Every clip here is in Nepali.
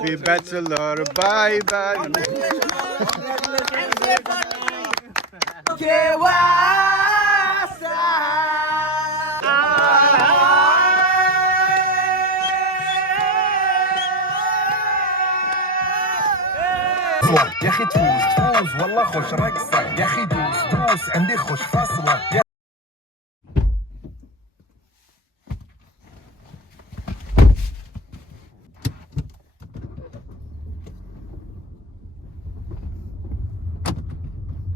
Happy bachelor, bye bye. يا اخي تفوز والله خوش رقصه يا اخي دوس عندي خوش فاصله.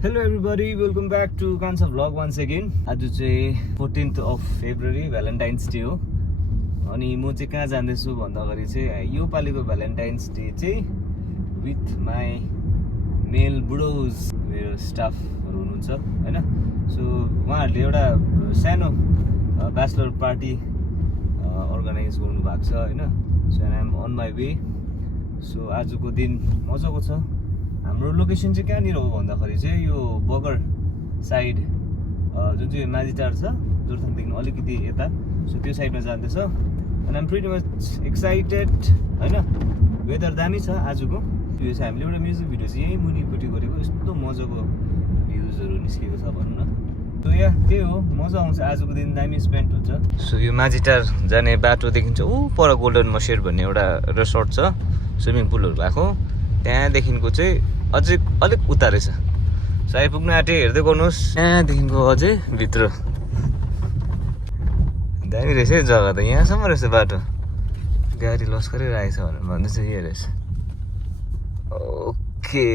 Hello everybody, welcome back to Kansa vlog once again. आज चाहिँ 14th of February Valentine's day हो अनि म चाहिँ कहाँ जाँदैछु भन्दाखेरि चाहिँ यो पालिको भ्यालेन्टाइन्स डे चाहिँ विथ माई मेल बुढोज मेरो स्टाफहरू हुनुहुन्छ हैन. सो उहाँहरूले एउटा सानो ब्याचलर पार्टी अर्गनाइज गर्नु भएको छ हैन. So I am on my way. So आजको दिन मजाको छ. हाम्रो लोकेसन चाहिँ कहाँनिर हो भन्दाखेरि चाहिँ यो बगर साइड जुन चाहिँ माझीटार छ जोरथाङदेखि अलिकति यता. सो त्यो साइडमा जाँदैछ and I'm pretty much excited हैन. वेदर दामी छ आजको. यो चाहिँ हामीले एउटा म्युजिक भिडियो चाहिँ यहीँ मुनिपट्टि गरेको. यस्तो मजाको भ्युजहरू निस्केको छ भनौँ न. सो या त्यही हो, मजा आउँछ. आजको दिन दामी स्पेन्ड हुन्छ. सो यो माझीटार जाने बाटो देखिन्छ ऊ पर गोल्डन मसेर भन्ने एउटा रिसोर्ट छ, स्विमिङ पुलहरू भएको. त्यहाँदेखिको चाहिँ अझै अलिक उता रहेछ. सो आइपुग्नु आँटे, हेर्दै गर्नुहोस्. त्यहाँदेखिको अझै भित्र दामी रहेछ है जग्गा त. यहाँसम्म रहेछ बाटो. गाडी लस्करै राखेको छ भनेर भन्दै चाहिँ यो रहेछ. ओके,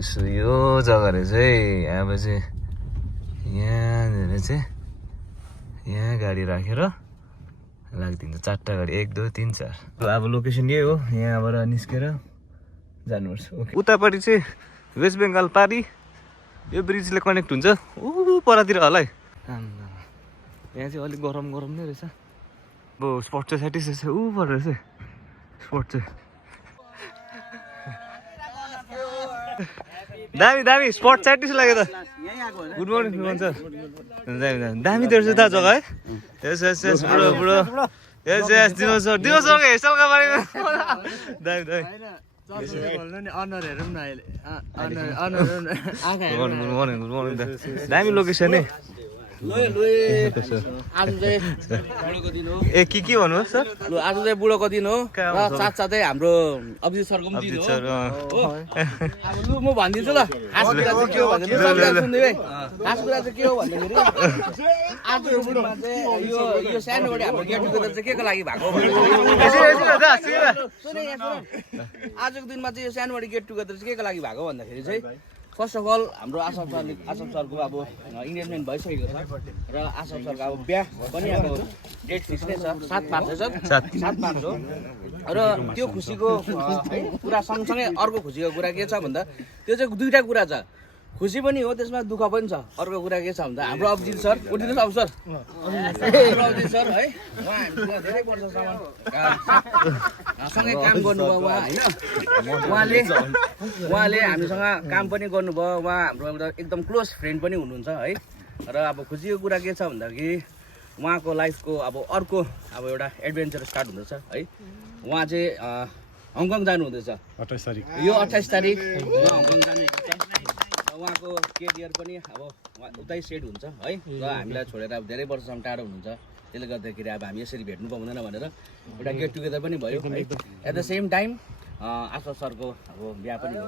सो यो जग्गा रहेछ है. अब चाहिँ यहाँनिर चाहिँ यहाँ गाडी राखेर लाग्दिन्छ. 4टा गाडी, 1 2 3 4. अब लोकेसन यही हो. यहाँबाट निस्केर जानुपर्छ. ओके, उतापट्टि चाहिँ वेस्ट बेङ्गाल पारी यो ब्रिजले कनेक्ट हुन्छ ऊ परतिर होला है. यहाँ चाहिँ अलिक गरम गरम नै रहेछ. अब स्पट चाहिँ स्याटिस रहेछ. ऊ पर रहेछ स्पट चाहिँ दामी दामी स्पट स्याटिस लाग्यो त. गुड मर्निङ भन्छ. दामी दामी त रहेछ त जग्गा है. यस यस यस बुढो बुढो यस यस दिनुहोस् दिनुहोस् हेरसलका बारेमा दामी दामी. दामी लोकेसन है. ए के भन्नु सर? आज चाहिँ बुढोको दिन हो र साथसाथै हाम्रो अभिजित सरको पनि दिन हो. लु म भनिदिन्छु ल. खास कुरा चाहिँ के हो भन्दाखेरि खास कुरा चाहिँ के हो भन्दाखेरि आजको दिनमा चाहिँ यो सानोबाट हाम्रो गेट टुगेदर चाहिँ के को लागि भएको आजको दिनमा चाहिँ यो सानोबाट गेट टुगेदर चाहिँ के को लागि भएको भन्दाखेरि चाहिँ फर्स्ट अफ अल हाम्रो आसाम सरको अब इन्गेजमेन्ट भइसकेको छ र आसाम सरको अब बिहा पनि अब डेट फिक्स नै छ. 7 मार्च हो. 7 मार्च हो. र त्यो खुसीको कुरा सँगसँगै अर्को खुसीको कुरा के छ भन्दा त्यो चाहिँ दुईवटा कुरा छ. खुसी पनि हो, त्यसमा दुःख पनि छ. अर्को कुरा के छ भन्दा हाम्रो अभिजित सर उठिदिनुहोस्. अब सर हाम्रो अभिजित सर है, उहाँ हामीसँग धेरै वर्षसम्म सँगै काम गर्नुभयो. उहाँ होइन उहाँले हामीसँग काम पनि गर्नुभयो. उहाँ हाम्रो एउटा एकदम क्लोज फ्रेन्ड पनि हुनुहुन्छ है. र अब खुसीको कुरा के छ भन्दाखेरि उहाँको लाइफको अब अर्को अब एउटा एडभेन्चर स्टार्ट हुँदैछ है. उहाँ चाहिँ हङकङ जानुहुँदैछ 28 तारिक. यो 28 तारिक उहाँ हङकङ जानुहुँदैछ. उहाँको केरियर पनि अब उतै सेट हुन्छ है. र हामीलाई छोडेर अब धेरै वर्षसम्म टाढो हुनुहुन्छ. त्यसले गर्दाखेरि अब हामी यसरी भेट्नु पाउँदैन भनेर एउटा गेट टुगेदर पनि भयो है. एट द सेम टाइम आशा सरको अब बिहा पनि हो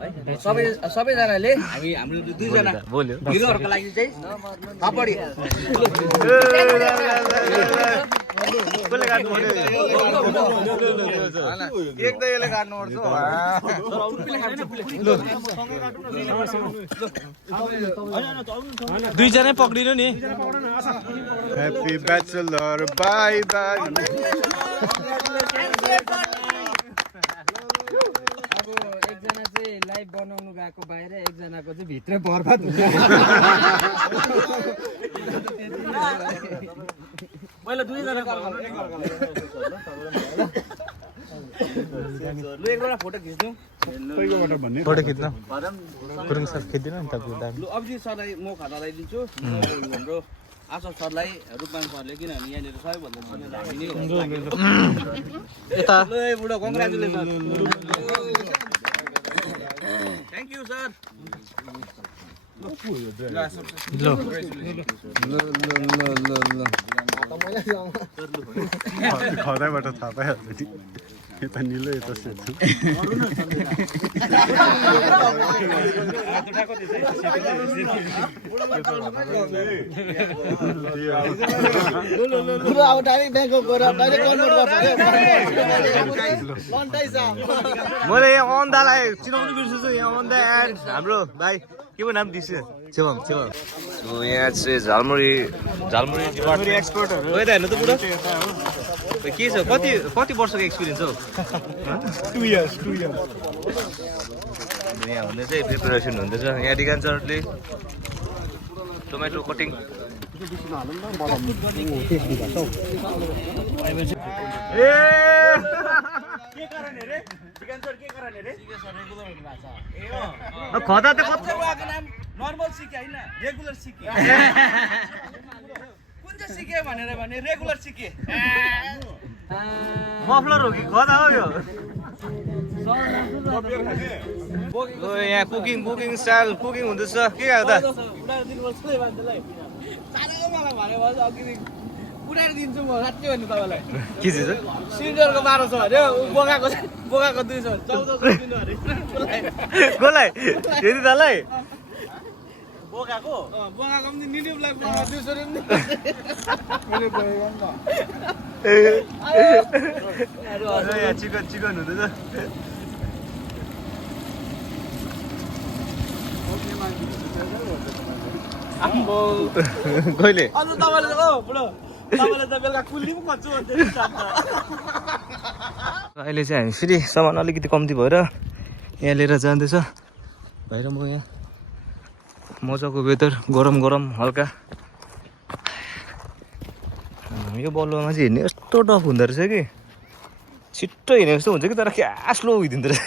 है. सबैजनाले हाम्रो दुईजना हिरोहरूको लागि चाहिँ थपडी दुईजना पक्रिनु नि. Happy bachelor, bye bye. अब एकजना चाहिँ लाइभ बनाउनु गएको बाहिर, एकजनाको चाहिँ भित्र बर्बाद हुन्छ. पहिला दुईजना लु एकजना फोटो खिच्नु. फोटो खिच्न गुरुङ सर खिच्दिनु नि तपाईँ. लु अभिजित सरलाई म खाता लगाइदिन्छु. हाम्रो आशा सरलाई रूपमान सरले किनभने यहाँनिर सबैभन्दा चिनेर हामी नै हो यता ल ए बुढो कङ्ग्रेचुलेसन थ्याङ्क यू सर खदाबाट थाहा पाइहाल्छ नि यता निलो यता सेतो अब डाइरेक्ट ब्याङ्कक गएर डाइरेक्ट मैले यहाँ अन्दालाई चिनाउनु बिर्सेछु यहाँ अन्दा एन्ड हाम्रो भाइ के पो नाम दिस छेवाङ यहाँ चाहिँ झालमुरी एक्सपर्टहरू त हेर्नु त बुढो के छ कति वर्षको एक्सपिरियन्स हौ 2 years यहाँ हुँदैछ प्रिपरेसन हुँदैछ यहाँ डिकान्सरले टोमेटो कटिङ खदा त नर्मल सिके होइन रेगुलर सिके कुन चाहिँ सिके भनेर भने रेगुलर सिके मफलर हो कि खदा हो यो यहाँ कुकिङ स्टाइल कुकिङ हुँदैछ के खायो त उडाएर दिन्छु म साँच्चै भन्नु तपाईँलाई के चिज सिलिन्डरको 1200 अरे बोकाको 200 1400 दिनु अरे कसलाई यदि तलाई बोकाको पनि निडिमलाई 200 रुपियाँ यहाँ चिकन हुँदैछ कहिले अझ तपाईँले ओ बुढो तपाईँले त बेलुका कुल्ली पनि खोज्छु भन्थ्यो नि अहिले चाहिँ हामी फेरि सामान अलिकति कम्ती भएर यहाँ लिएर जाँदैछ भएर म यहाँ मजाको वेदर गरम हल्का यो बलुवामा चाहिँ हिँड्ने यस्तो टफ हुँदो रहेछ कि छिट्टो हिँडेको जस्तो हुन्छ कि तर क्या स्लो हुँदो रहेछ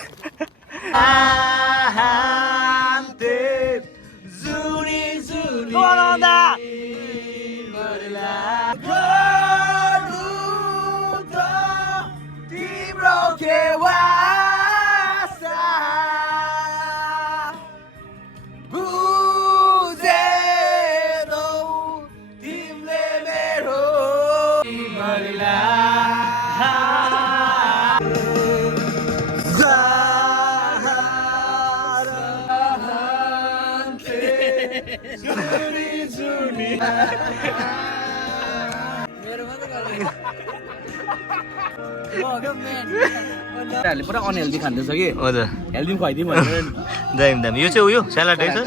पुरा अनहेल्दी खाँदैछ कि हजुर हेल्दी पनि खुवाइदिउँ भनेर दामी यो चाहिँ उयो स्यालाड है सर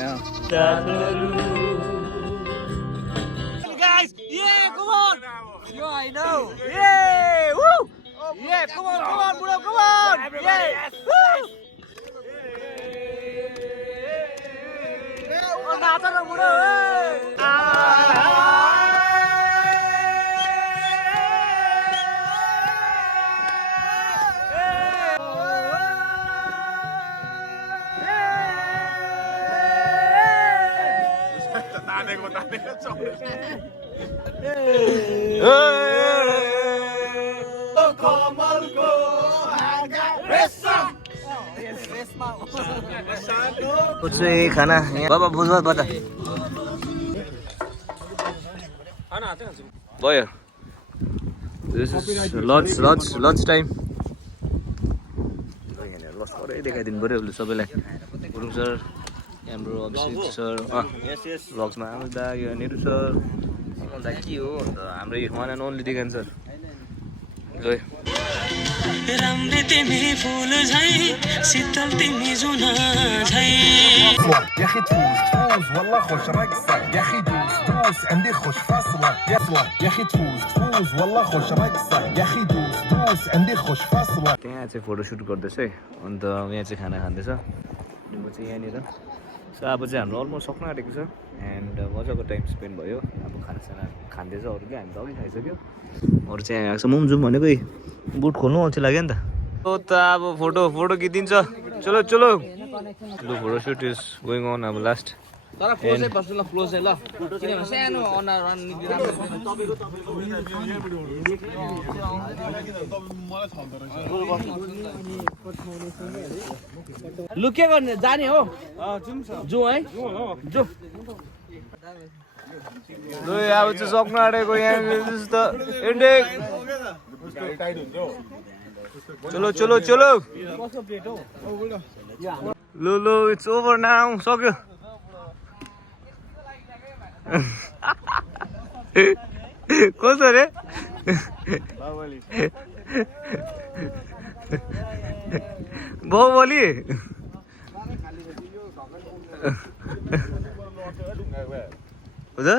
खाना बाबा भोजभात बता भयो दिस इज लन्च टाइम लस गरे देखाइदिनु पऱ्यो उसले सबैलाई गुरुङ सर हाम्रो अभिषेक सर भ्लग्समा हाम्रो दा यो निरु सर दा के हो अन्त हाम्रो वान एन्ड ओन्ली दिगन सर ल राम्री तिमी फुल झै शीतल तिमी जुन झै يا اخي تفوز والله خوش رقصه يا اخي دوس عندي خوش فاصله يا اخي تفوز والله خوش رقصه يا اخي دوس عندي خوش فاصله त्यहाँ चाहिँ फोटोसुट गर्दैछ है अन्त यहाँ चाहिँ खाना खाँदैछ म चाहिँ यहाँनिर सो अब चाहिँ हाम्रो अलमोस्ट सक्नु आँटेको छ एन्ड मजाको टाइम स्पेन्ड भयो अब खानासाना खाँदैछ अरू क्या हामी त अघि खाइसक्यो अरू चाहिँ आएको छ म पनि जाउँ भनेको बुट खोल्नु अल्छी लाग्यो नि त अब फोटो खिचिदिन्छ चलो लु फोटोसुट इज गोइङ अन अब लास्ट तर क्लोजै बस्नु ल क्लोजै ल किनभने सानो अनुहार लु के गर्ने जाने हो जाउँ है जाउँ लु अब चाहिँ सक्नु आँटेको यहाँ त इन्डेक चलो चलो चलो लु लु इट्स ओभर नाउ सक्यो कसो रे बाहुबली हुन्छ